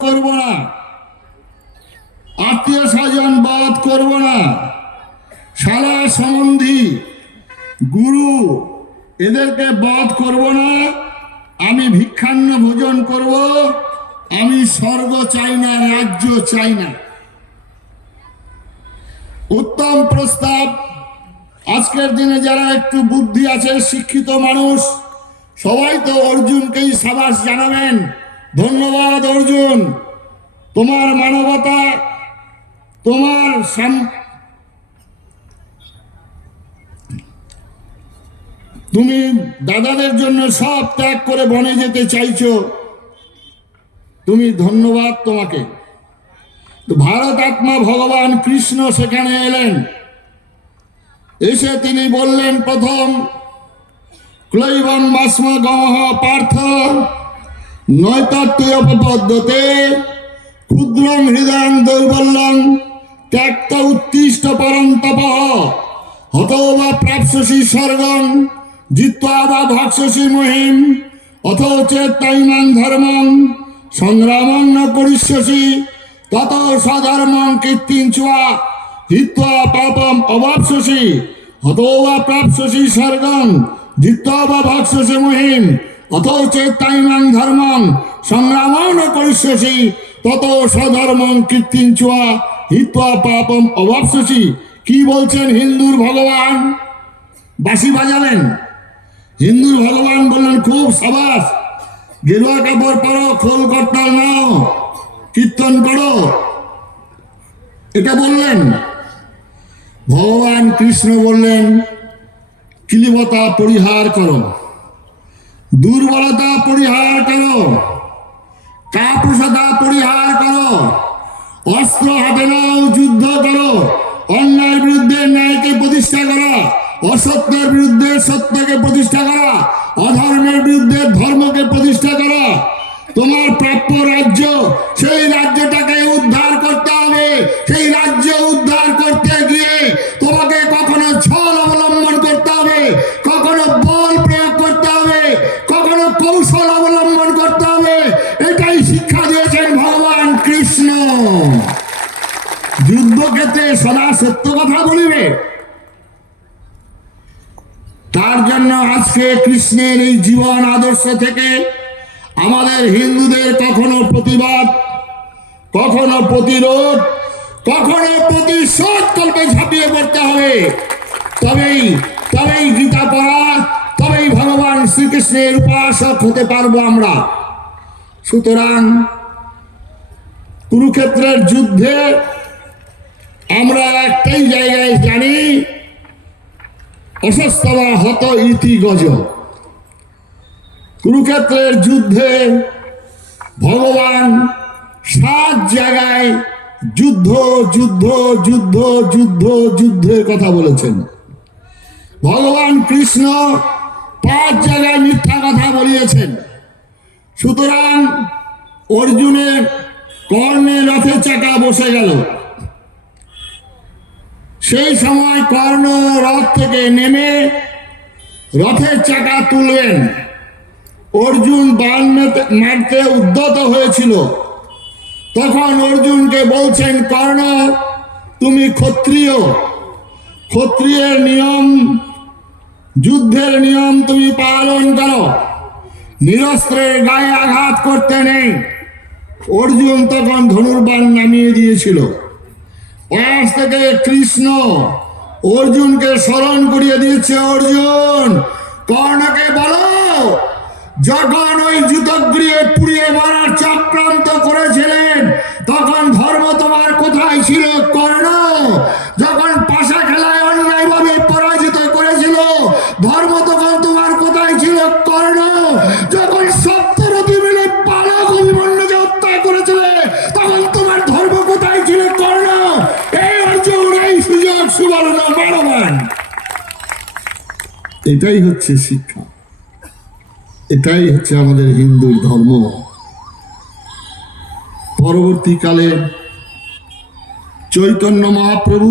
করব না, আত্মীয় স্বজন বাদ করব না, শালা সম্বন্ধী গুরু এদেরকে বাদ করব না। আমি ভিক্ষান্ন ভোজন করব, আমি স্বর্গ চাই না, রাজ্য চাই না। উত্তম প্রস্তাব। আজকের দিনে যারা একটু বুদ্ধি আছে, শিক্ষিত মানুষ, সবাই তো অর্জুনকেই সাবাস জানাবেন। ধন্যবাদ অর্জুন, তোমার মানবতা, তোমার তুমি দাদাদের জন্য সব ত্যাগ করে বনে যেতে চাইছো, তুমি ধন্যবাদ তোমাকে। তো ভারত আত্মা ভগবান কৃষ্ণ সেখানে এলেন, এসে তিনি বললেন, প্রথম ক্লৈবং মাস্ম গমঃ পার্থ নৈতত্ত্বপদ্ধতে ক্ষুদ্রং হৃদয়ং দৌর্বল্যং ত্যক্ত উৎকৃষ্ট পরম তপঃ হতো বা প্রাপ্স্যসি স্বর্গং জিত্বা বা ভক্ষসি মহিম অথো চেত্তৈমাং ধর্মং সংগ্রামং ন করিষ্যসি তত স্বধর্মং কীর্তিঞ্চা হিত্বা পাপম অবাপ্স্যসি হতো বা প্রাপ্স্যসি স্বর্গং জিত্বা বা ভক্ষসি মহিম অথো চেত্তৈমাং ধর্মং সংগ্রামং ন করিষ্যসি তত স্বধর্মং কীর্তিঞ্চা হিত্বা পাপম অবাপ্স্যসি। কি বলছেন হিন্দুর ভগবান? বাঁশি বাজালেন। হিন্দুর ভগবান বললেন, খুব সাবাস, গেরুয়া কাপড় পরো, খোল করতাল নাও, কীর্তন করো, এটা বললেন। ভগবান কৃষ্ণ বললেন, ক্লীবতা পরিহার করো, দুর্বলতা পরিহার করো, কাপুরুষতা পরিহার করো, অস্ত্র হাতে নাও, যুদ্ধ করো, অন্যায়ের বিরুদ্ধে ন্যায়কে প্রতিষ্ঠা করা, অসত্যের বিরুদ্ধে সত্যকে প্রতিষ্ঠা করা, অধর্মের বিরুদ্ধে ধর্মকে প্রতিষ্ঠা করা। তোমার প্রাপ্য রাজ্য, সেই রাজ্যটাকে উদ্ধার করতে হবে। সেই রাজ্য উদ্ধার করতে গিয়ে তোমাকে কখনো ছল অবলম্বন করতে হবে, কখনো বল প্রয়োগ করতে হবে, কখনো কৌশল অবলম্বন করতে হবে। এটাই শিক্ষা দিয়েছেন ভগবান কৃষ্ণ। যুদ্ধক্ষেত্রে সদা সত্য কথা বলিবে। তার জন্য আজকে কৃষ্ণের এই জীবন আদর্শ থেকে আমাদের হিন্দুদের কখনো প্রতিবাদ, কখনো প্রতিরোধ, কখনো প্রতিশোধ কল্পে ঝাঁপিয়ে পড়তে হবে। তবেই গীতা পড়া, তবেই ভগবান শ্রীকৃষ্ণের উপাসক হতে পারবো আমরা। সুতরাং কুরুক্ষেত্রের যুদ্ধে আমরা একটাই জায়গায় জানি, অশস্ত্রা হত ইতি গজ। কুরুক্ষেত্রের যুদ্ধে ভগবান 7 জায়গায় যুদ্ধ যুদ্ধ যুদ্ধ যুদ্ধ যুদ্ধের কথা বলেছেন। ভগবান কৃষ্ণ 5 জায়গায় মিথ্যা কথা বলিয়েছেন। সুতরাং অর্জুনের কর্ণে রথের চাকা বসে গেল। সেই সময় কর্ণ রথ থেকে নেমে রথের চাকা তুলবেন। অর্জুন বাণ মারতে উদ্যত হয়েছিল। তখন অর্জুনকে বলছেন, কর্ণ, তুমি ক্ষত্রিয়, ক্ষত্রিয়ের নিয়ম, যুদ্ধের নিয়ম তুমি পালন করো, নিরস্ত্রের গায়ে আঘাত করতে নেই। অর্জুন তখন ধনুর্বাণ নামিয়ে দিয়েছিল। পাশ থেকে কৃষ্ণ অর্জুনকে স্মরণ করিয়ে দিয়েছে, অর্জুন, কর্ণকে বলো, যখন ওই যুদ্ধগৃহে পুড়িয়ে মারার চক্রান্ত করেছিলেন, তখন ধর্ম তোমার কোথায় ছিল কর্ণ? যখন পাশা খেলায় অন্যায়ভাবে পরাজিত করেছিল, ধর্ম তখন তোমার কোথায় ছিল কর্ণ? যখন সপ্তরথী মিলে বালক অভিমন্যুকে হত্যা করেছিলে, তখন তোমার ধর্ম কোথায় ছিল কর্ণ? এই অর্জুন, এই সুযোগ সুবর্ণ মানবান। এটাই হচ্ছে শিক্ষা, এটাই হচ্ছে আমাদের হিন্দুর ধর্ম। পরবর্তীকালে চৈতন্য মহাপ্রভু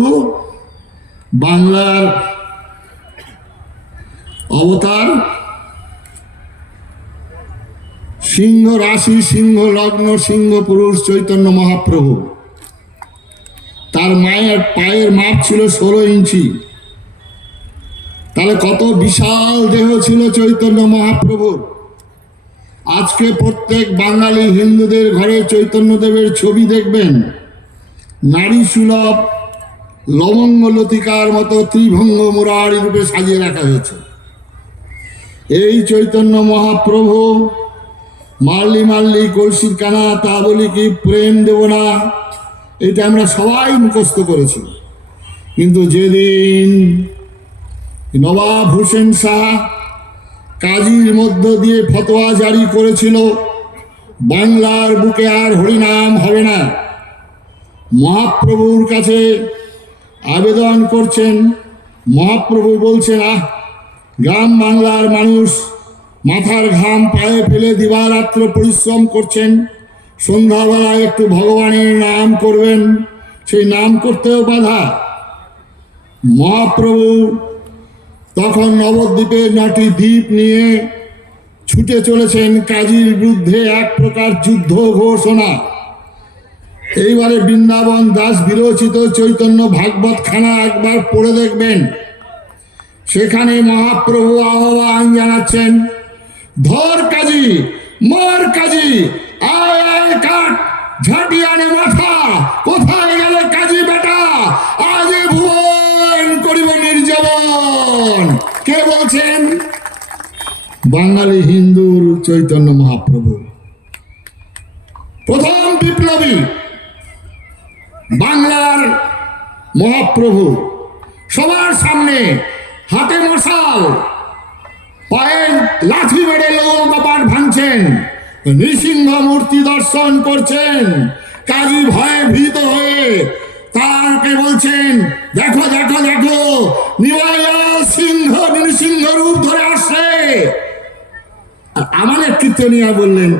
বাংলার অবতার, সিংহ রাশি, সিংহ লগ্ন, সিংহ পুরুষ চৈতন্য মহাপ্রভু। তার মায়ের পায়ের মাপ ছিল 16 ইঞ্চি। তাহলে কত বিশাল দেহ ছিল চৈতন্য মহাপ্রভুর। আজকে প্রত্যেক বাঙালি হিন্দুদের ঘরে চৈতন্যদেবের ছবি দেখবেন, নারী সুলভ লবঙ্গ লতিকার মতো ত্রিভঙ্গ মুরারি রূপে সাজিয়ে রাখা হয়েছে। এই চৈতন্য মহাপ্রভু মারলি মারলি কলসির কানা, তা বলি কি প্রেম দেব না, এটা আমরা সবাই মুখস্থ করেছি। কিন্তু যেদিন নবাব হোসেন শাহ কাজীর মধ্য দিয়ে ফতোয়া জারি করেছিল বাংলার বুকে আর হরিনাম হবে না, মহাপ্রভুর কাছে আবেদন করছেন। মহাপ্রভু বলছেন, গ্রাম বাংলার মানুষ মাথার ঘাম পায়ে ফেলে দিবারাত্র পরিশ্রম করছেন, সন্ধ্যাবেলায় একটু ভগবানের নাম করবেন, সেই নাম করতেও বাধা। মহাপ্রভু তখন নবদ্বীপে 9টি দ্বীপ নিয়ে ছুটে চলেছেন কাজীর বিরুদ্ধে এক প্রকার যুদ্ধ ঘোষণা। এইবারে বৃন্দাবন দাস বিরচিত চৈতন্য ভাগবত খানা একবার পড়ে দেখবেন। সেখানে মহাপ্রভু আহ্বান জানাচ্ছেন, ধর কাজী, মর কাজী, আয় আয় কাঠ, ঝাঁটিয়ানে মাথা, কোথায় গেলে কাজী বেটা, আজ ভুবন করিব নির্যাবন। কে বলছেন? বাঙালি হিন্দুর চৈতন্য মহাপ্রভু, প্রথম বিপ্লবী বাংলার মহাপ্রভু। সবার সামনে হাতে মশাল, পায়ে লাঠি মেরে লোক কপাট ভাঙছেন, নৃসিংহ মূর্তি দর্শন করছেন। কাজী ভয়ে ভীত হয়ে তারকে বলছেন, দেখো দেখো দেখো, নিমাইয়া সিংহ নৃসিংহ রূপ ধরে আসছে। আমাদের কীর্তনিয়া বললেন,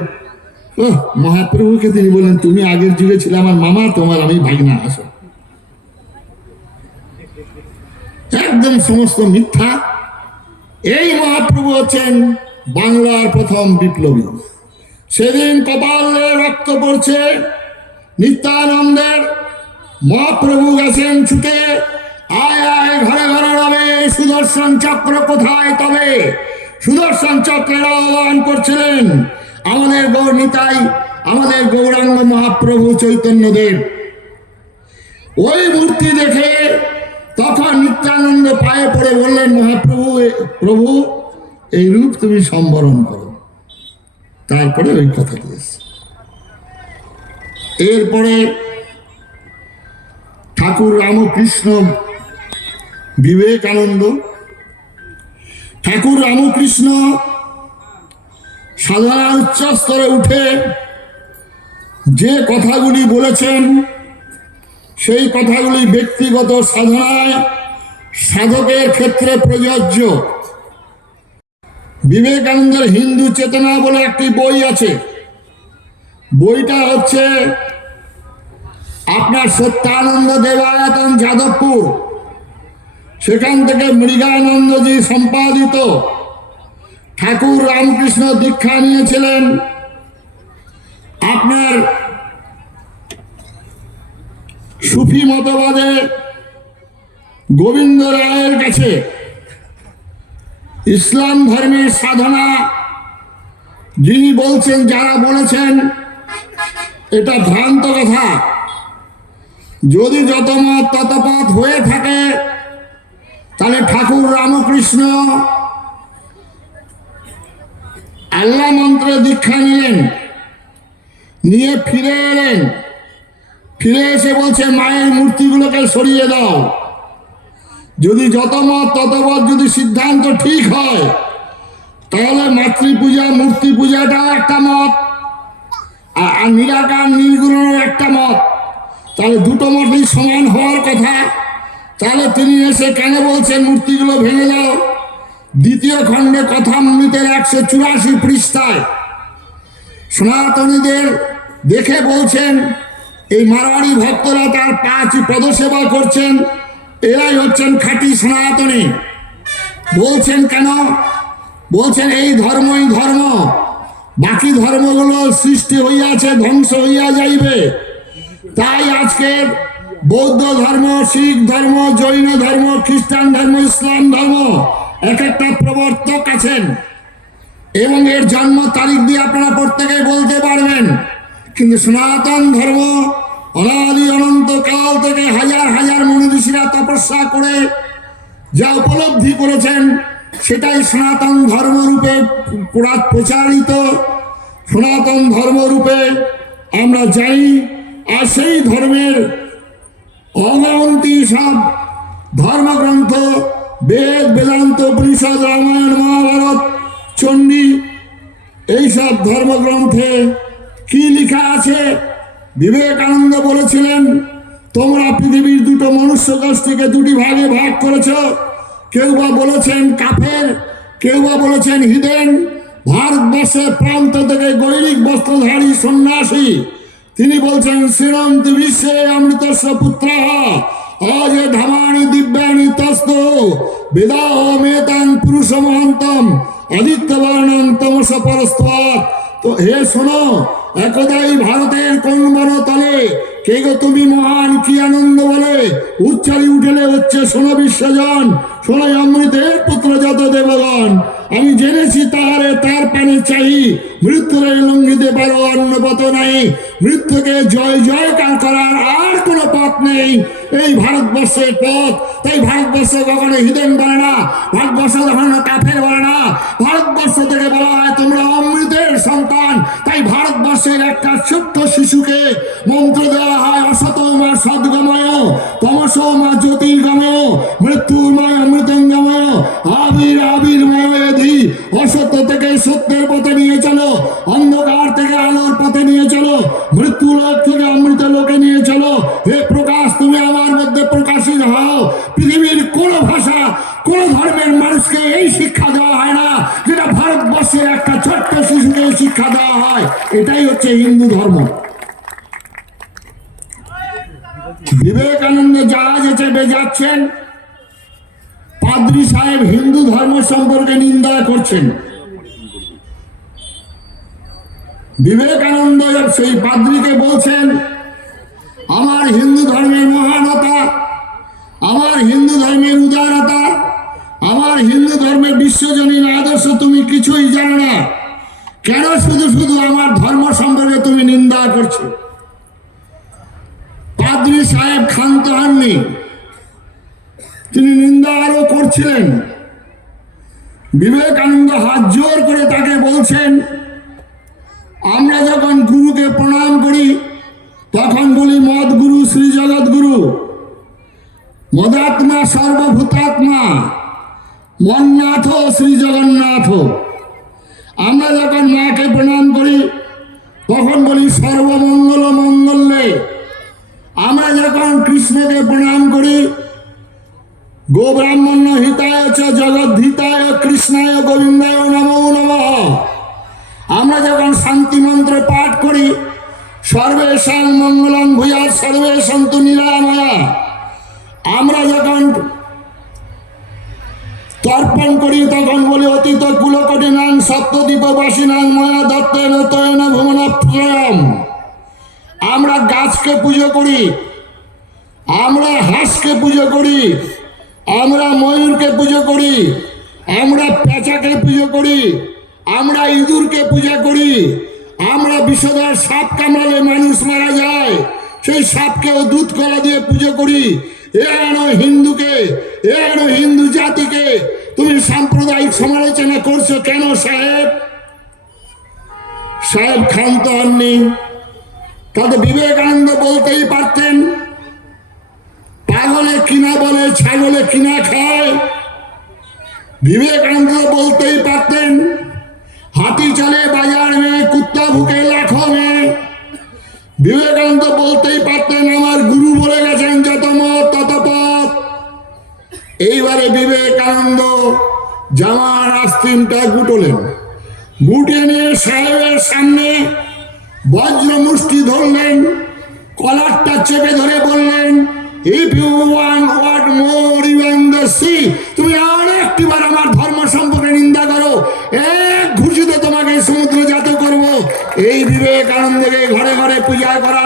ও মহাপ্রভুকে তিনি বললেন, তুমি আগের যুগে ছিলে আমার মামা, তোমার আমি ভাগনা, আসো। একদম সমস্ত মিথ্যা। এই মহাপ্রভু হচ্ছেন বাংলার প্রথম বিপ্লবী। সেদিন কপালে রক্ত পড়ছে নিত্যানন্দের। মহাপ্রভু গেছেন ছুটে, আয় আয় ঘরে ঘরে রবে, সুদর্শন চক্র কোথায় তবে। সুদর্শন চক্রের আহ্বান করছিলেন আমাদের গৌর নিতাই, আমাদের গৌরাঙ্গ মহাপ্রভু চৈতন্যদেব। ওই মূর্তি দেখে তখন নিত্যানন্দ পায়ে পড়ে বললেন, মহাপ্রভু, প্রভু এই রূপ তুমি সম্বরণ করো। তারপরে ওই কথা দিয়েছে। এরপরে ঠাকুর রামকৃষ্ণ বিবেকানন্দ, ঠাকুর রামকৃষ্ণ সাধনা উচ্চ স্তরে উঠে যে কথাগুলি বলেছেন, সেই কথাগুলি ব্যক্তিগত সাধনায় সাধকের ক্ষেত্রে প্রযোজ্য। বিবেকানন্দের হিন্দু চেতনা বলে একটি বই আছে। বইটা হচ্ছে আপনার সত্যানন্দ দেবায়তন যাদবপুর, সেখান থেকে মৃগানন্দজি সম্পাদিত। ঠাকুর রামকৃষ্ণ দীক্ষা নিয়েছিলেন আপনার সুফি মতবাদে গোবিন্দ রায়ের কাছে। ইসলাম ধর্মের সাধনা যিনি বলছেন, যারা বলেছেন এটা ভ্রান্ত কথা। যদি যত মত তত পথ হয়ে থাকে, তাহলে ঠাকুর রামকৃষ্ণ আল্লাহ মন্ত্রে দীক্ষা নিলেন, নিয়ে ফিরে এলেন। ফিরে এসে বলছে, মায়ের মূর্তিগুলোকে সরিয়ে দাও। যদি যত মত তত পথ যদি সিদ্ধান্ত ঠিক হয়, তাহলে মাতৃপূজা মূর্তি পূজাটাও একটা মত, আর নিরাকার নির্গুণের একটা মত। তাহলে দুটো মতই সমান হওয়ার কথা। তাহলে তিনি এসে কেন বলছেন মূর্তিগুলো ভেঙে দাও? দ্বিতীয় খণ্ডে কথামৃতের 184 পৃষ্ঠায় সনাতনীদের দেখে বলছেন, এই মারোয়াড়ি ভক্তরা তার 5 পদসেবা করছেন, এরাই হচ্ছেন খাঁটি সনাতনী। বলছেন কেন? বলছেন এই ধর্মই ধর্ম, বাকি ধর্মগুলো সৃষ্টি হইয়াছে, ধ্বংস হইয়া যাইবে। তাই আজকের বৌদ্ধ ধর্ম, শিখ ধর্ম, জৈন ধর্ম, খ্রিস্টান ধর্ম, ইসলাম ধর্ম এক একটা প্রবর্তক আছেন এবং এর জন্ম তারিখ দিয়ে আপনারা প্রত্যেকে বলতে পারবেন। কিন্তু সনাতন ধর্ম অনাদি অনন্ত কাল থেকে হাজার হাজার মুনি ঋষিরা তপস্যা করে যা উপলব্ধি করেছেন সেটাই সনাতন ধর্মরূপে প্রচারিত, সনাতন ধর্মরূপে আমরা জানি। আর সেই ধর্মের অগন্তি সব ধর্মগ্রন্থ, বেদ, বেদান্ত, উপনিষদ, রামায়ণ, মহাভারত, চণ্ডী, এইসব ধর্মগ্রন্থে কি লেখা আছে? বিবেকানন্দ বলেছিলেন, তোমরা পৃথিবীর দুটো মনুষ্য গোষ্ঠীকে দুটি ভাগে ভাগ করেছ। কেউ বা বলেছেন কাফের, কেউ বা বলেছেন হিদেন। ভারতবর্ষের প্রান্ত থেকে গৈরিক বস্ত্রধারী সন্ন্যাসী তিনি বলছেন, শ্রীরন্ত বিশ্বে অমৃতস্য পুত্র অজে ধামানি দিব্যানি তস্ত বেদাহ মেতাং পুরুষ মহন্তম আদিত্যবর্ণং তমস পরস্তাৎ। তো হে শোনো, একদাই ভারতের কোন বনতলে কে গো তুমি মহান কি আনন্দ বলে উচ্চারি উঠেলে হচ্ছে শোনো বিশ্বজন, শোনো অমৃতের পুত্র যত দেবগণ। আমি জেনেছি তাহারে তার পানে চাই, মৃত্যুরে লঙ্ঘিতে পারো অন্য পথ নাই। মৃত্যুকে জয় জয়কার করার আর কোনো পথ নেই, এই ভারতবর্ষের পথ। তাই ভারতবর্ষ কখনো হিদেন বলে না, ভারতবর্ষ কখনো কাফের বলে না। ভারতবর্ষ থেকে বলা হয় তোমরা অমৃতের সন্তান। তাই ভারতবর্ষের একটা ছোট্ট শিশুকে মন্ত্র দেওয়া হয়, অসতমা সদ্গময়, তমসমা জ্যোতির্গময়, মৃত্যুর্ময় অমৃতঙ্গময়, আবির আবির্ময় এধি। অসত্য থেকে সত্যের পথে নিয়ে চলো, অন্ধকার থেকে আলোর পথে নিয়ে চলো, মৃত্যু লোক থেকে অমৃত লোকে নিয়ে চলো। হে প্রকাশ, তুমি আমার মধ্যে প্রকাশিত হও। পৃথিবীর কোন ভাষা, কোন ধর্মের মানুষকে এই শিক্ষা দেওয়া হয় না যেটা ভারতবর্ষের একটা ছোট্ট শিশুকে শিক্ষা দেওয়া হয়। এটাই হচ্ছে হিন্দু ধর্ম। বিবেকানন্দ জাহাজে চেপে যাচ্ছেন, পাদ্রী সাহেব হিন্দু ধর্ম সম্পর্কে নিন্দা করছেন। বিবেকানন্দ সেই পাদ্রীকে বলছেন, আমার হিন্দু ধর্মের মহানতা, আমার হিন্দু ধর্মের উদারতা, আমার হিন্দু ধর্মের বিশ্বজনীন আদর্শ তুমি কিছুই জানো না। কেন শুধু শুধু আমার ধর্ম সম্পর্কে তুমি নিন্দা করছো? পাদ্রী সাহেব ক্ষান্ত হননি, তিনি নিন্দা আরো করছিলেন। বিবেকানন্দ হাত জোর করে তাকে বলছেন, আমরা যখন গুরুকে প্রণাম করি তখন বলি মদ গুরু শ্রী জগৎগুরু, মদাত্মা সর্বভূতাত্মা, মন্নাথ শ্রী জগন্নাথ। আমরা যখন মাকে প্রণাম করি তখন বলি সর্বমঙ্গল মঙ্গলে। আমরা যখন কৃষ্ণকে প্রণাম করি গো ব্রাহ্মণ্য হিতায় চ জগদ্ধিতায় কৃষ্ণায় গোবিন্দায় নমো নমঃ। আমরা যখন শান্তি মন্ত্র পাঠ করি সর্বেশাং মঙ্গলং ভূয়াৎ সর্বে সন্তু নিরাময়া। আমরা যখন তর্পণ করি তখন বলি অতীত কুলকটিনাং সপ্তদ্বীপবাসিনাং ময়া দত্তেন তয়েন ভুবনত্রয়ম। আমরা গাছকে পুজো করি, আমরা হাঁসকে পুজো করি, আমরা ময়ূরকে পুজো করি, আমরা পেঁচাকে পুজো করি, আমরা ইঁদুরকে পূজা করি, আমরা বিষধর সাপ কামড়ালে মানুষ মারা যায় সেই সাপকেও দুধ কলা দিয়ে পুজো করি। এনো হিন্দুকে, এনো হিন্দু জাতিকে তুমি সাম্প্রদায়িক সমালোচনা করছো কেন সাহেব? সাহেব ক্ষান্ত হননি। তাতে বিবেকানন্দ বলতেই পারতেন, পাগলে কিনা বলে ছাগলে কিনা খায়। বিবেকানন্দ বলতেই পারতেন, হাতি চলে বাজার में কুত্তা ভুকে লাখো में। বিবেকানন্দ বলতেই পারতেন, আমার গুরু বলে গেছেন যত মত তত পথ। এইবারে বিবেকানন্দ জামার আস্তিনটা গুটলেন, গুটিয়ে নিয়ে সাহেবের সামনে বজ্র মুষ্টি ধরলেন, কলারটা চেপে ধরে বললেন, if you want what more even the sea. তুমি আর একটিবার আমার ধর্ম সম্পর্কে নিন্দা করো, এক ঘুষিতে তোমাকে সমুদ্র জাত করব।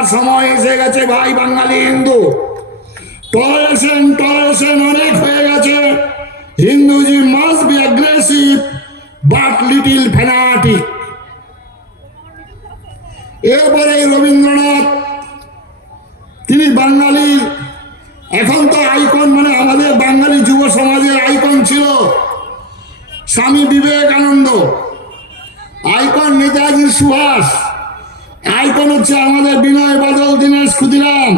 করার সময় এসে গেছে ভাই বাঙালি হিন্দু। টলারেশন অনেক হয়ে গেছে। হিন্দুজি must be aggressive but little fanatic. এরপরে রবীন্দ্রনাথ, তিনি বাঙালির এখন তো আইকন, মানে আমাদের বাঙালি যুব সমাজের আইকন ছিল স্বামী বিবেকানন্দ, আইকন নেতাজি সুভাষ, আইকন হচ্ছে আমাদের বিনয় বাদল দীনেশ ক্ষুদিরাম।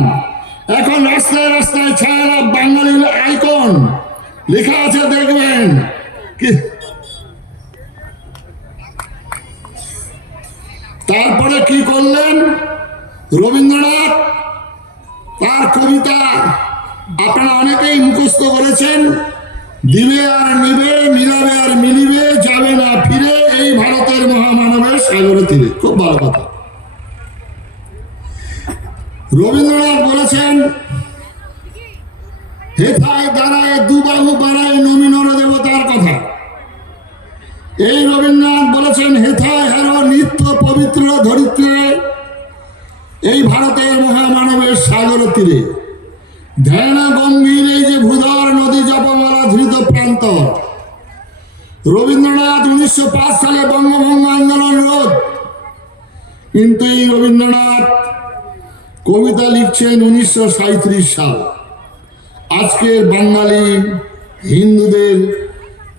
এখন রাস্তায় রাস্তায় ছায়া বাঙালির আইকন লেখা আছে, দেখবেন কি। তারপরে কি করলেন রবীন্দ্রনাথ? তার কবিতা আপনারা অনেকেই মুখস্থ করেছেন, দিবে আর নিবে, মিলাবে আর মিলিবে, যাবে না ফিরে এই ভারতের মহামানবের সাগরে তীরে। খুব ভালো কথা। রবীন্দ্রনাথ বলেছেন, হেথায় দাঁড়ায় দুবাহু বাড়ায় নমিনর দেবতার কথা। এই রবীন্দ্রনাথ বলেছেন, হেথায় হেরো নিত্য পবিত্র ধরিত্রে এই ভারতের মহামানবের সাগর তীরে, ধ্যানা গম্ভীর এই যে ভূধর নদী জপমালা ধৃত প্রান্ত। রবীন্দ্রনাথ 1905 সালে বঙ্গভঙ্গ আন্দোলন রোধ, কিন্তু এই রবীন্দ্রনাথ কবিতা লিখছেন 1937 সাল। আজকের বাঙালি হিন্দুদের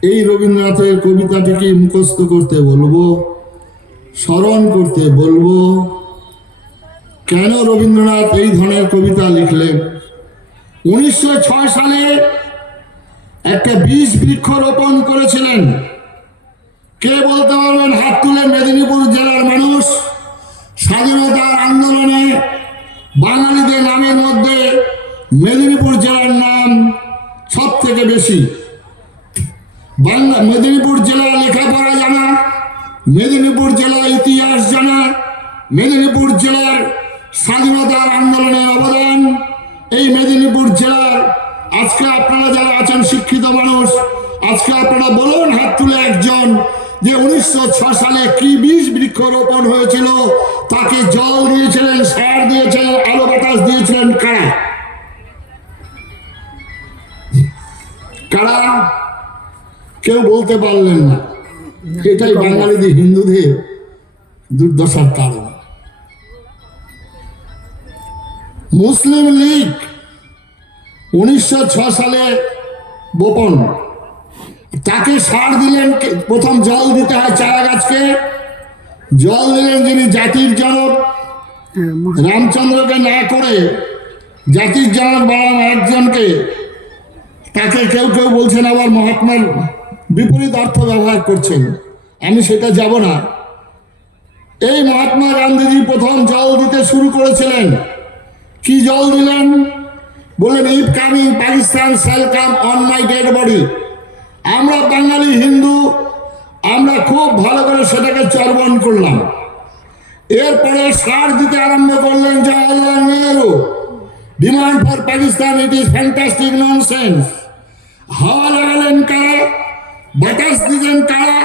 এই রবীন্দ্রনাথের কবিতাটিকে মুখস্থ করতে বলবো, স্মরণ করতে বলবো। কেন রবীন্দ্রনাথ এই ধরনের কবিতা লিখলেন? 1906 সালে একটা বীজ বৃক্ষ রোপণ করেছিলেন। কে বলতে পারবেন? হাত তুলে। মেদিনীপুর জেলার মানুষ। স্বাধীনতার আন্দোলনে বাঙালিদের নামের মধ্যে মেদিনীপুর জেলার নাম সব থেকে বেশি। মেদিনীপুর জেলা লেখাপড়া জানা, মেদিনীপুর জেলা ইতিহাস জানা, মেদিনীপুর জেলার স্বাধীনতার আন্দোলনের অবদান। এই মেদিনীপুর জেলার আজকে আপনারা যারা আছেন শিক্ষিত মানুষ, আজকে আপনারা বলুন হাত তুলে একজন, যে 1906 সালে কি বীজ বৃক্ষ রোপণ হয়েছিল, তাকে জল দিয়েছিলেন, সার দিয়েছিলেন, আলো বাতাস দিয়েছিলেন কারা? কারা? কেউ বলতে পারলেন না। এটাই বাঙালিদের হিন্দুদের দুর্দশার কারণ। মুসলিম লীগ 1906 সালে বোপন, তাকে সার দিলেন। প্রথম জল দিতে হয় চারা গাছকে, জল দিলেন যিনি জাতির জনক রামচন্দ্রকে না করে জাতির জনক বানাম একজনকে। তাকে কেউ কেউ বলছেন আবার মহাত্মার বিপরীত অর্থ ব্যবহার করছেন, আমি সেটা যাব না। এই মহাত্মা গান্ধীজি প্রথম জল দিতে শুরু করেছিলেন। কি জল দিলেন? বললেন, if coming Pakistan shall come on my dead body. আমরা বাঙালি হিন্দু, আমরা খুব ভালো করে সেটাকে চর্বণ করলাম। এরপরে সার দিতে আরম্ভ করলেন Jawaharlal Nehru. Demand for Pakistan, it is fantastic nonsense. হাওয়া লাগালেন কারা? বাতাস দিলেন কারা?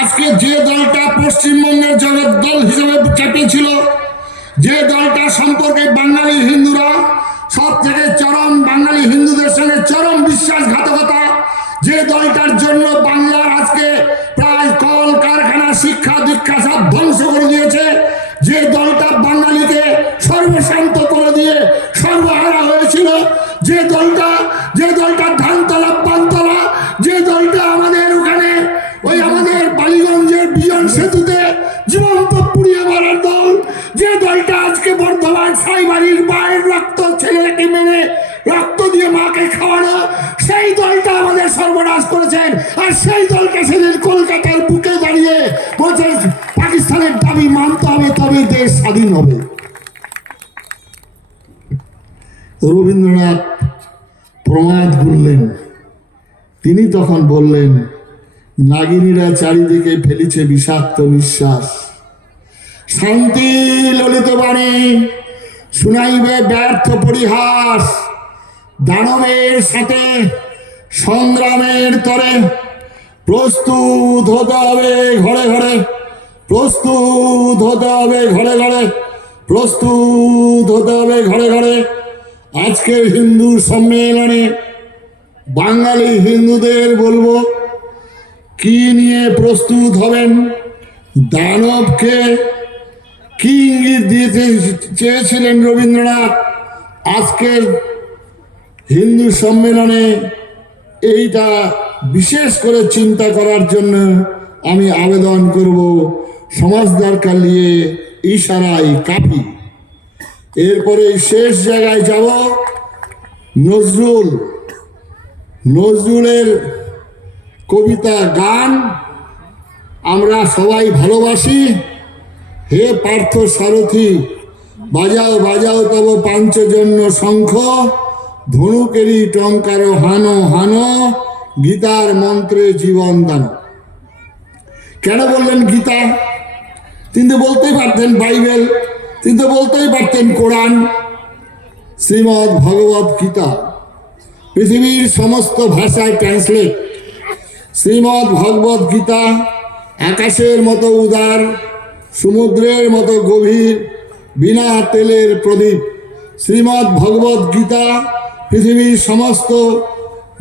আজকে যে দলটা পশ্চিমবঙ্গের জগৎ দল হিসেবে চাপিয়েছিল, যে দলটা সম্পর্কে বাঙালি হিন্দুরা সব থেকে চরম, বাঙালি হিন্দুদের সঙ্গে চরম বিশ্বাসঘাতকতা, যে দলটার জন্য বাংলার আজকে প্রায় কল কারখানা, শিক্ষা দীক্ষা সব ধ্বংস করে দিয়েছে, যে দলটা বাঙালিকে সর্বশান্ত করে দিয়ে সর্বহারা হয়েছিল, যে দলটা ধানতলা পানতলা, যে দলটা আমাদের ওখানে ওই আমাদের বালিগঞ্জের বিজন সেতুতে জীবন্ত পুড়িয়ে মারার দল, যে দলটা আজকে বর্ধমান সাইবাড়ির মায়ের রক্ত ছেলেকে মেরে রক্ত দিয়ে মাকে খাওয়ানো, সেই দলটা আমাদের সর্বনাশ করেছেন। আর সেই দলকে সেদিন কলকাতার বুকে দাঁড়িয়ে বলছে পাকিস্তানের দাবি মানতে হবে, তবে দেশ স্বাধীন হবে। রবীন্দ্রনাথ প্রমাদ গুনলেন। তিনি তখন বললেন, নাগিনীরা চারিদিকে ফেলিছে বিষাক্ত নিঃশ্বাস, শান্তি ললিত বাণী শুনাইবে ব্যর্থ পরিহাস, দানবের সাথে সংগ্রামের তরে প্রস্তুত হতে হবে ঘরে ঘরে, প্রস্তুত হতে হবে ঘরে ঘরে, প্রস্তুত হতে হবে ঘরে ঘরে। আজকের হিন্দু সম্মেলনে বাঙালি হিন্দুদের বলবো, কি নিয়ে প্রস্তুত হবেন? দানবকে কি ইঙ্গিত দিতে চেয়েছিলেন রবীন্দ্রনাথ? আজকের হিন্দু সম্মেলনে এইটা বিশেষ করে চিন্তা করার জন্য আমি আবেদন করব। সমাজদারকা নিয়ে ইশারাই কাফি। এরপরে শেষ জায়গায় যাব, নজরুলের কবিতা গান আমরা সবাই ভালোবাসি। হে পার্থ সারথি, বাজাও বাজাও তব পাঞ্চজন্য শঙ্খ, ধনুকেরই টঙ্কার হানো হানো, গীতার মন্ত্রে জীবন দান। কেন বললেন গীতা? তিনি তো বলতেই পারতেন বাইবেল, তিনি তো বলতেই পারতেন কোরআন। শ্রীমদ্ ভগবত গীতা পৃথিবীর সমস্ত ভাষায় ট্রান্সলেট। শ্রীমদ্ ভগবত গীতা আকাশের মতো উদার, সমুদ্রের মতো গভীর, বিনা তেলের প্রদীপ। শ্রীমদ্ ভগবত গীতা পৃথিবীর সমস্ত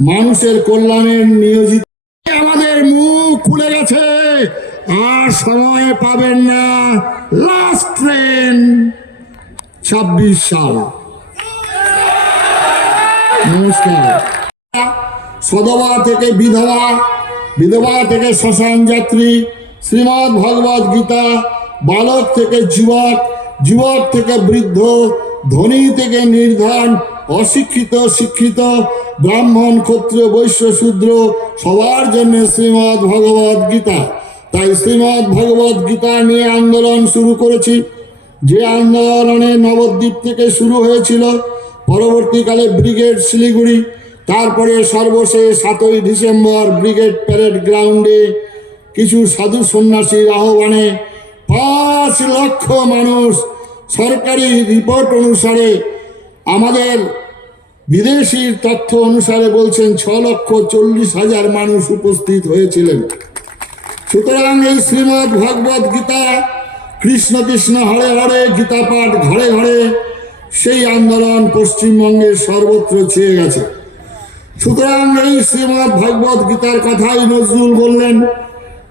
মানুষের কল্যাণে নিয়োজিত। আমাদের মুখ খুলে গেছে, আর সময় পাবেন না। লাস্ট ট্রেন 26 সাল। নমস্কার। সদবা থেকে বিধবা, বিধবা থেকে শ্মশান যাত্রী। শ্রীমদ্ ভগবত গীতা বালক থেকে যুবক, যুবক থেকে বৃদ্ধ, ধনী থেকে নির্ধন, অশিক্ষিত শিক্ষিত, ব্রাহ্মণ ক্ষত্রিয় বৈশ্য শূদ্র সবার জন্য শ্রীমদ্ ভগবত গীতা। তাই শ্রীমদ্ ভগবত গীতা নিয়ে আন্দোলন শুরু করেছি। যে আন্দোলনে নবদ্বীপ থেকে শুরু হয়েছিল, পরবর্তীকালে ব্রিগেড শিলিগুড়ি, তারপরে সর্বশেষ 7ই ডিসেম্বর ব্রিগেড প্যারেড গ্রাউন্ডে কিছু সাধু সন্ন্যাসীর আহ্বানে 5 লক্ষ মানুষ, সরকারি রিপোর্ট অনুসারে, আমাদের বিদেশি তথ্য অনুসারে বলছেন 6,40,000 মানুষ উপস্থিত হয়েছিলেন। সুতরাং এই শ্রীমদ্ ভগবত গীতা, কৃষ্ণ কৃষ্ণ হরে হরে গীতা পাঠ ঘরে ঘরে, সেই আন্দোলন পশ্চিমবঙ্গের সর্বত্র ছেয়ে গেছে। সুতরাং এই শ্রীমদ্ ভগবত গীতার কথাই নজরুল বললেন।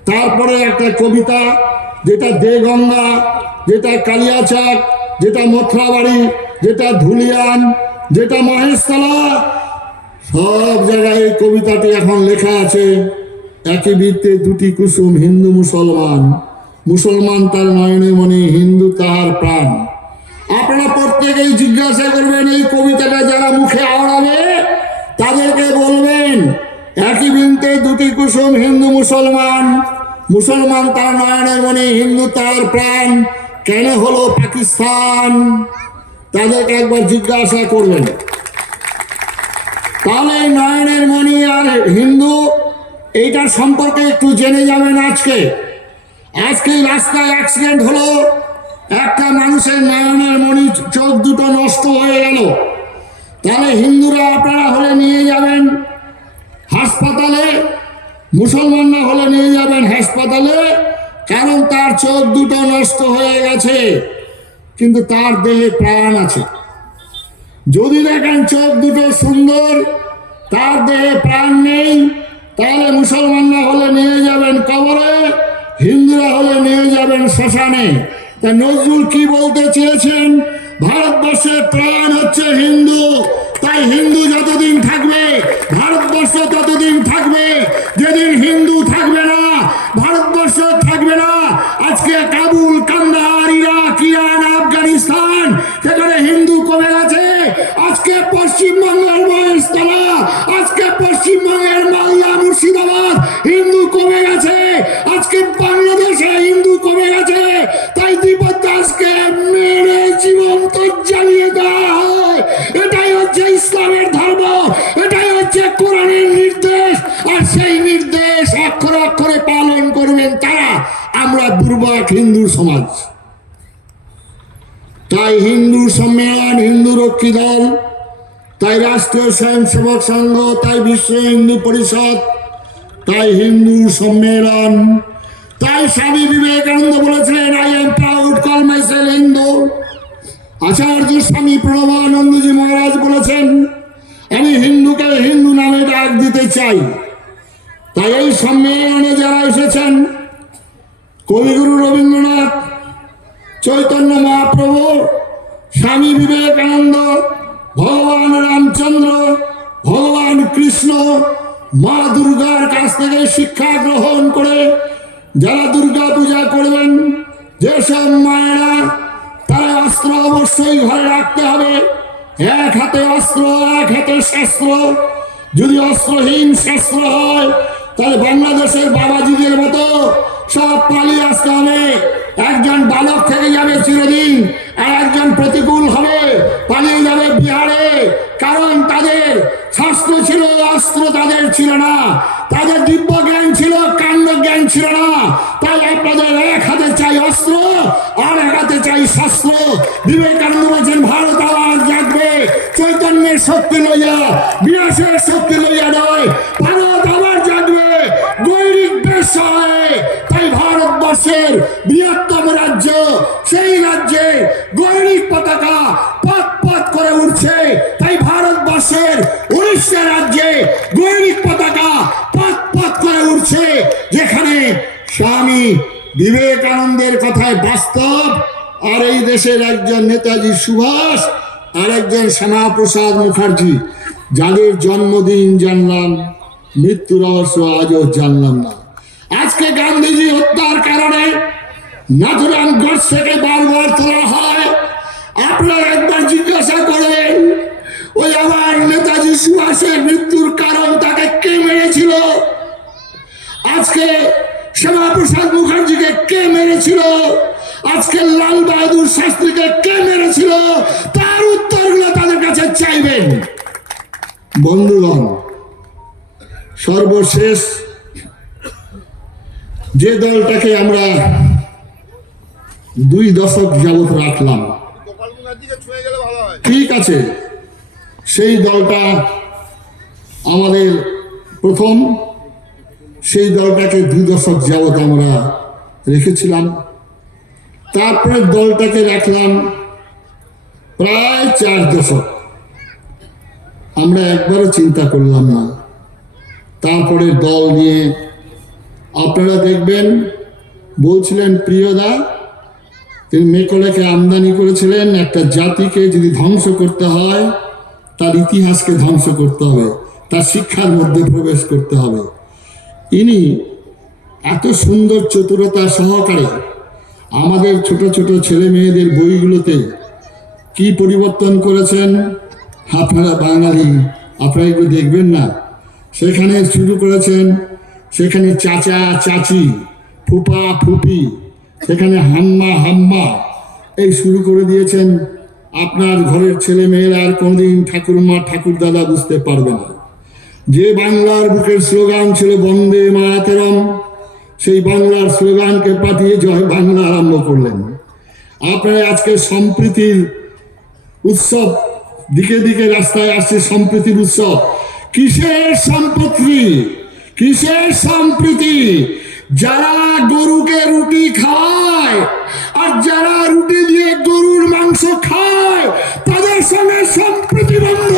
তারপরে একটা কবিতা, যেটা দেগঙ্গা, যেটা কালিয়াচাক, যেটা মথুরাবাড়ি, যেটা ধুলিয়ান, যেটা মহেশতলা, সব জায়গায় এই কবিতাটি এখন লেখা আছে। একই বৃত্তে দুটি কুসুম, হিন্দু মুসলমান, মুসলমান তার নয়নে মণি, হিন্দু তাহার প্রাণ। আপনারা প্রত্যেকেই জিজ্ঞাসা করবেন, এই কবিতাটা যারা মুখে আওড়াবে তাদেরকে বলবেন, একই বৃন্তে দুটি কুসুম, হিন্দু মুসলমান, মুসলমান তার নয়নের মণি, হিন্দু তার প্রাণ, কেন হলো পাকিস্তান? তাদেরকে একবার জিজ্ঞাসা করবেন। তাহলে নয়নের মণি আর হিন্দু এইটার সম্পর্কে একটু জেনে যাবেন। আজকে রাস্তায় অ্যাক্সিডেন্ট হলো, একটা মানুষের নয়নের মণি, চোখ দুটো নষ্ট হয়ে গেল। তাহলে হিন্দুরা আপনারা হলে নিয়ে যাবেন হাসপাতালে, মুসলমানরা হলে নিয়ে যাবেন হাসপাতালে, কারণ তার চোখ দুটো নষ্ট হয়ে গেছে, কিন্তু তার দেহে প্রাণ আছে। যদি দেখেন চোখ দুটো সুন্দর, তার দেহে প্রাণ নেই, তাহলে মুসলমানরা হলে নিয়ে যাবেন কবরে, হিন্দুরা হলে নিয়ে যাবেন শ্মশানে। তা নজরুল কি বলতে চেয়েছেন? ভারতবর্ষের প্রাণ হচ্ছে হিন্দু, তাই হিন্দু যতদিন থাকবে ভারতবর্ষ ততদিন থাকবে। যেদিন হিন্দু থাকবে না, ভারতবর্ষ থাকবে না। আজকে কাবুল, কান্দাহার, ইরাক, ইরান, আফগানিস্তান, সেখানে হিন্দু কমে গেছে। আজকে পশ্চিমবঙ্গের মহেশতলা, আজকে পশ্চিমবঙ্গের মালদা, মুর্শিদাবাদ হিন্দু কমে গেছে। আজকে বাংলাদেশে হিন্দু কমে গেছে। তাই দীপক দাসকে মেরে জীবন্ত জ্বালিয়ে দেওয়া হয়। এটাই হচ্ছে ইসলামের ধর্ম, এটাই হচ্ছে কোরআনের নির্দেশ। আর সেই নির্দেশ অক্ষরে অক্ষরে পালন করবেন তারা, আমরা দুর্বল হিন্দু সমাজ। তাই হিন্দু সম্মেলন, হিন্দু রক্ষী দল, তাই রাষ্ট্রীয় স্বয়ংসেবক সংঘ, তাই বিশ্ব হিন্দু পরিষদ, তাই হিন্দু সম্মেলন। তাই স্বামী বিবেকানন্দ বলেছিলেন, I am proud call myself Hindu. Acharya Swami প্রণবানন্দজি মহারাজ বলেছেন, আমি হিন্দুকে হিন্দু নামে ডাক দিতে চাই। তাই এই সম্মেলনে যারা এসেছেন, কবিগুরু রবীন্দ্রনাথ, চৈতন্য মহাপ্রভু, স্বামী বিবেকানন্দ, ভগবান রামচন্দ্র, ভগবান কৃষ্ণ, মা দুর্গার কাছ থেকে শিক্ষা গ্রহণ করে যারা দুর্গা পূজা করবেন, যেসব মায়েরা, তারা অস্ত্র অবশ্যই ঘরে রাখতে হবে। এক হাতে অস্ত্র, এক হাতে শাস্ত্র। যদি অস্ত্রহীন শাস্ত্র হয়, তাহলে বাংলাদেশের বাবাজিদের মতো সব পালিয়ে আসতে হবে। একজন বালক থেকে যাবে চিরদিন, আর একজন প্রতিকূল হবে, পালিয়ে যাবে বিহারে। কারণ তাদের শাস্ত্র ছিল, অস্ত্র তাদের ছিল না। তাদের দিব্য জ্ঞান ছিল, কাণ্ড জ্ঞান ছিল না। তাই আপনাদের এক হাতে চাই অস্ত্র, আর এক হাতে চাই শাস্ত্র। বিবেকানন্দ বলছেন, ভারত আবার জাগবে চৈতন্যের শক্তি লইয়া, বিনাশের শক্তি লইয়া নয়। ভারত আবার জাগবে গৈরিক দেশ হয়ে। তাই ভারতবর্ষের বৃহত্তম রাজ্য, সেই রাজ্যে গৈরিক পতাকা পথ পথ করে উঠছে। তাই ভারতবর্ষের উড়িষ্যা রাজ্যে গৈরিক পতাকা পথ পথ করে উঠছে, যেখানে স্বামী বিবেকানন্দের কথায় বাস্তব। আর এই দেশের একজন নেতাজি সুভাষ, আর একজন শ্যামাপ্রসাদ মুখার্জি, যাদের জন্মদিন জানলাম, মৃত্যু রহস্য আজও জানলাম না। আজকে গান্ধীজি হত্যার কারণে নাথুরাম গডসেকে বারবার তোলা হয়। আপনারা একবার জিজ্ঞাসা করেন, ওই আবার নেতাজি সুভাষের মৃত্যুর কারণ তাকে কে মেরেছিল? আজকে শ্যামাপ্রসাদ মুখার্জিকে কে মেরেছিল? আজকে লাল বাহাদুর শাস্ত্রীকে কে মেরেছিল? তার উত্তরগুলো তাদের কাছে চাইবেন। বন্ধুগণ, সর্বশেষ যে দলটাকে আমরা 2 দশক যাবত রাখলাম, ঠিক আছে, সেই দলটা আমাদের প্রথম, সেই দলটাকে 2 দশক যাবত আমরা রেখেছিলাম। তারপরে দলটাকে রাখলাম প্রায় 4 দশক। আমরা একবারও চিন্তা করলাম না। তারপরে দল নিয়ে আপনারা দেখবেন, বলছিলেন প্রিয়দা, তিনি মেকলেকে আমদানি করেছিলেন। একটা জাতিকে যদি ধ্বংস করতে হয়, তার ইতিহাসকে ধ্বংস করতে হবে, তার শিক্ষার মধ্যে প্রবেশ করতে হবে। ইনি এত সুন্দর চতুরতা সহকারে আমাদের ছোট ছোট ছেলে মেয়েদের বইগুলোতে কি পরিবর্তন করেছেন, আপনারা বাঙালি, আপনারা এগুলো দেখবেন না। সেখানে শুরু করেছেন, সেখানে চাচা চাচি, ফুপা ফুপি, সেখানে হাম্মা হাম্মা, এই শুরু করে দিয়েছেন। আপনার ঘরের ছেলে মেয়েরা আর কোনদিন ঠাকুরমা ঠাকুর দাদা বুঝতে পারবে না। যে বাংলার বুকের স্লোগান ছিল বন্দে মাতরম, সেই বাংলার স্লোগানকে পাঠিয়ে জয় বাংলা আরম্ভ করলেন। আপনারা আজকে সম্প্রীতির উৎসব, দিকে দিকে রাস্তায় আসছে সম্প্রীতির উৎসব। কিসের সম্প্রীতি? কিসের সম্প্রীতি? যারা গরুকে রুটি খায় আর যারা রুটি দিয়ে গরুর মাংস খায়, তাদের সঙ্গে সম্প্রীতি বন্ধ।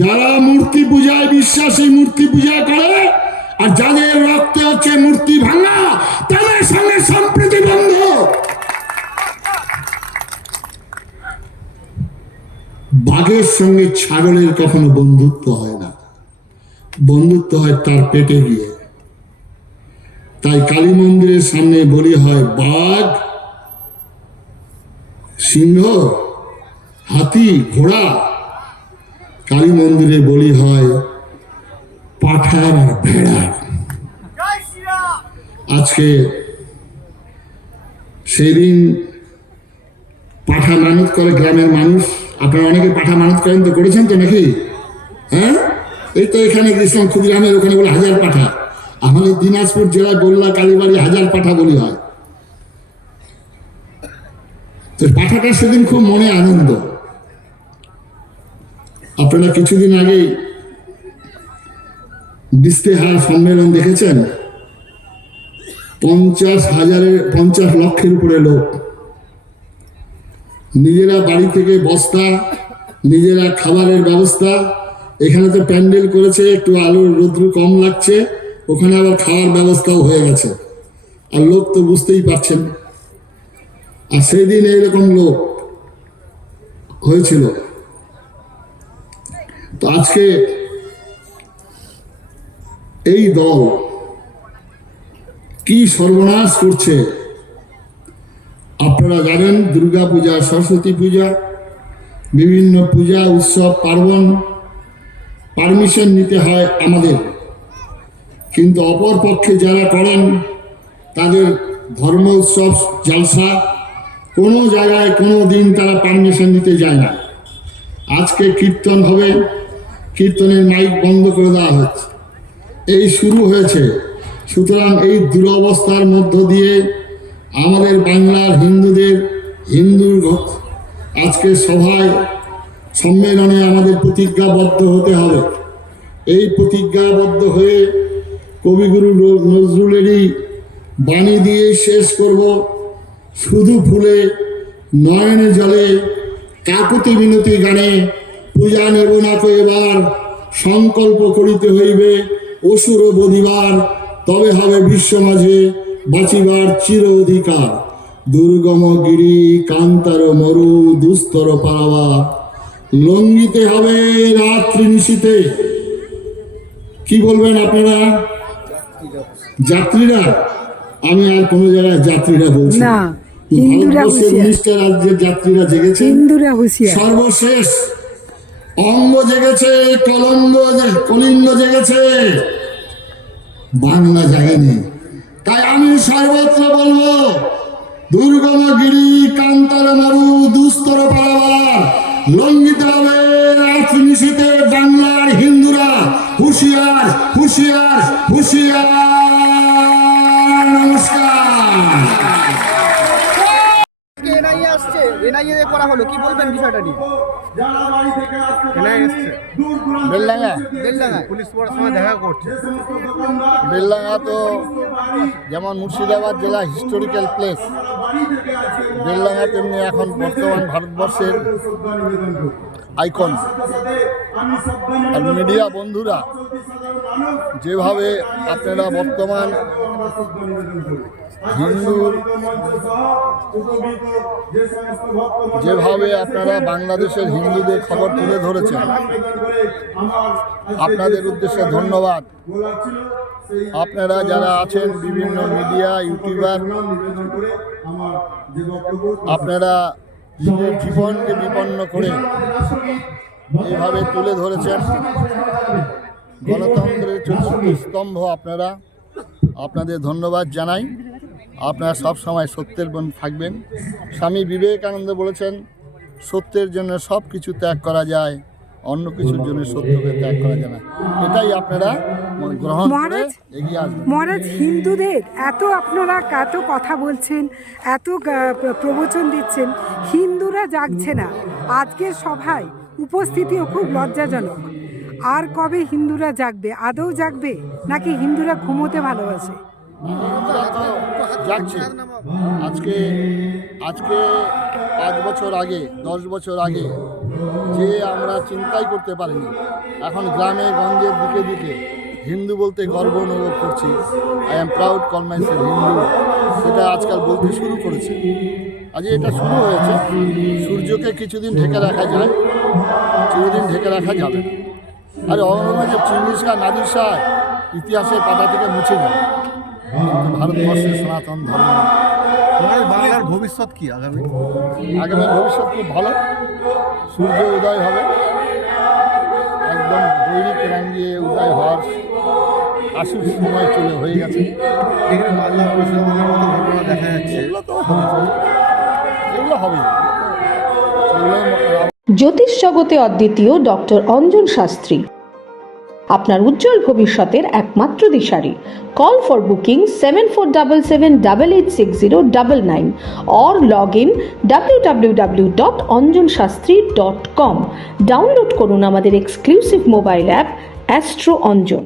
যারা মূর্তি পূজায় বিশ্বাসী, মূর্তি পূজা করে, আর যাদের রক্তে হচ্ছে মূর্তি ভাঙা, তাদের সঙ্গে সম্প্রীতি বন্ধ। বাঘের সঙ্গে ছাগলের কখনো বন্ধুত্ব হয় না, বন্ধুত্ব হয় তার পেটে গিয়ে। তাই কালী মন্দিরের সামনে বলি হয় বাঘ, সিংহ, হাতি, ঘোড়া। কালী মন্দিরে বলি হয় পাঠার আর ভেড়ার। আজকে সেদিন পাঠা মানত করে গ্রামের মানুষ। আপনারা অনেকে পাঠা মানত করেন, তো করেছেন তো নাকি? হ্যাঁ, এই তো এখানে গেছিলাম ক্ষুদিরামের ওখানে, বলে 1000 পাঠা। আমাদের দিনাজপুর জেলায় গোল্লা কালীবাড়ি 1000 পাঠা বলি হয়। তো পাঠাটা সেদিন খুব মনে আনন্দ। আপনারা কিছুদিন আগে ইস্তেহার সম্মেলন দেখেছেন, 50 লক্ষের উপরে লোক নিজেরা বাড়ি থেকে বস্তা, নিজেরা খাবারের ব্যবস্থা। এখানে তো প্যান্ডেল করেছে, একটু আলোর রৌদ্র কম লাগছে, ওখানে আবার খাওয়ার ব্যবস্থাও হয়ে গেছে। আর লোক তো বুঝতেই পারছেন। আর সেই দিন এইরকম লোক হয়েছিল। তো আজকে এই দল কি সর্বনাশ করছে আপনারা জানেন। দুর্গা পূজা, সরস্বতী পূজা, বিভিন্ন পূজা উৎসব পার্বণ পারমিশন নিতে হয় আমাদের, কিন্তু অপর পক্ষে যারা করেন তাদের ধর্ম উৎসব জলসা কোনো জায়গায় কোনো দিন তারা পারমিশন নিতে যায় না। আজকে কীর্তন হবে, কীর্তনের মাইক বন্ধ করে দেওয়া হচ্ছে, এই শুরু হয়েছে। সুতরাং এই দুরবস্থার মধ্য দিয়ে আমাদের বাংলার হিন্দুদের আজকে সভায় সম্মেলনে আমাদের প্রতিজ্ঞাবদ্ধ হতে হবে। এই প্রতিজ্ঞাবদ্ধ হয়ে কবিগুরু নজরুলেরই বাণী দিয়ে শেষ করব। শুধু ফুলে নয়নে জলে কাকুতি মিনতি গানে পূজা নেব না কো এবার, সংকল্প করিতে হইবে অসুর বধিবার, তবে হবে বিশ্ব মাঝে বাঁচিবার চির অধিকার। দুর্গম গিরি কান্তার মরু দুস্তর পারাবার, লঙ্ঘিতে হবে রাত্রি নিশীতে। কি বলবেন আপনারা যাত্রীরা? আমি আর কোনো জায়গায় যাত্রীরা বলছি না, ভারতবর্ষের 19টা রাজ্যের যাত্রীরা জেগেছে। সর্বশেষ অঙ্গ জেগেছে, কলিঙ্গ জেগেছে, বাংলা জাগেনি। তাই আমি সর্বত্র বলবো, দুর্গম গিরি কান্তর মরু দুস্তর পারাবার, লঙ্ঘিত হবে রাত্রি নিশীতে বাংলার হিন্দুরা। হুঁশিয়ার হুঁশিয়ার হুঁশিয়ার। নমস্কার। বেলডাঙ্গা তো যেমন মুর্শিদাবাদ জেলা হিস্টোরিক্যাল প্লেস, বেলডাঙ্গা তেমনি এখন বর্তমান ভারতবর্ষের আইকন। আর মিডিয়া বন্ধুরা যেভাবে আপনারা বর্তমান হিন্দুর যেভাবে আপনারা বাংলাদেশের হিন্দুদের খবর তুলে ধরেছেন, আপনাদের উদ্দেশ্যে ধন্যবাদ। আপনারা যারা আছেন বিভিন্ন মিডিয়া ইউটিউবার, আপনারা নিজের জীবনকে বিপন্ন করে এইভাবে তুলে ধরেছেন গণতন্ত্রের চতুর্থ স্তম্ভ। আপনাদের ধন্যবাদ জানাই। আপনারা সব সময় সত্যের থাকবেন। স্বামী বিবেকানন্দ বলেছেন, সত্যের জন্য সব কিছু ত্যাগ করা যায়, অন্য কিছুর জন্য সত্যকে ত্যাগ করা যায় না। এটাই আপনারা গ্রহণ করে এগিয়ে আসবেন। মহারাজ, হিন্দুদের আপনারা এত কথা বলছেন, এত প্রবচন দিচ্ছেন, হিন্দুরা জাগছে না। আজকের সভায় উপস্থিতিও খুব লজ্জাজনক। আর কবে হিন্দুরা জাগবে? আদৌ জাগবে নাকি হিন্দুরা ঘুমোতে ভালোবাসে? যাচ্ছে। আজকে 5 বছর আগে, 10 বছর আগে যে আমরা চিন্তাই করতে পারিনি, এখন গ্রামে গঞ্জের দিকে দিকে হিন্দু বলতে গর্ব অনুভব করছি। I am proud call myself Hindu, সেটা আজকাল বলতে শুরু করেছে। আজ এটা শুরু হয়েছে। সূর্যকে কিছুদিন ঢেকে রাখা যায়, চিরদিন ঢেকে রাখা যাবে না। আর অরণ্যের চিঙ্গিস খান, নাদির শাহ ইতিহাসের পাতা থেকে মুছে গেল, কিন্তু ভারতবর্ষের সনাতন ধর্ম। বাংলার ভবিষ্যৎ কি? আগামী ভবিষ্যৎ খুব ভালো। সূর্য উদয় হবে, একদম বৈরিক রাঙ্গিয়ে উদয় হওয়ার আশুর সময় হয়ে গেছে। এখানে মাল্লা মুর্শিদাবাদের মতো ঘটনা দেখা যাচ্ছে। এগুলো হবে। জ্যোতিষ জগতে অদ্বিতীয় ডক্টর অঞ্জন শাস্ত্রী, আপনার উজ্জ্বল ভবিষ্যতের একমাত্র দিশারি। Call for booking 7477886099 or log in www.anjanshastri.com। Download করুন আমাদের exclusive mobile app astro Anjan.